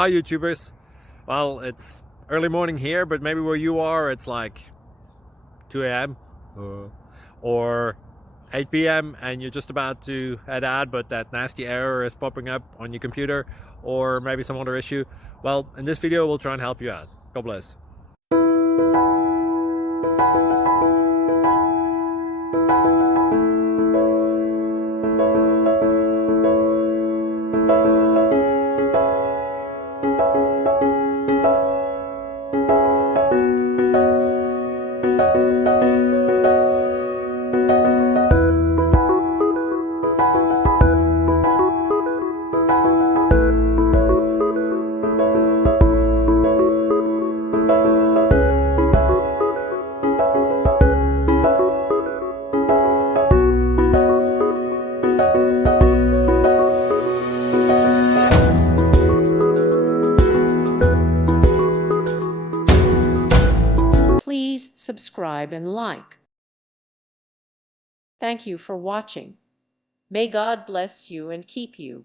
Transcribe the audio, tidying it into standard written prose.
Hi YouTubers. Well, it's early morning here, but maybe where you are it's like 2 a.m. or 8 p.m. and you're just about to head out, but that nasty error is popping up on your computer, or maybe some other issue. Well, in this video we'll try and help you out. God bless. Please subscribe and like. Thank you for watching. May God bless you and keep you.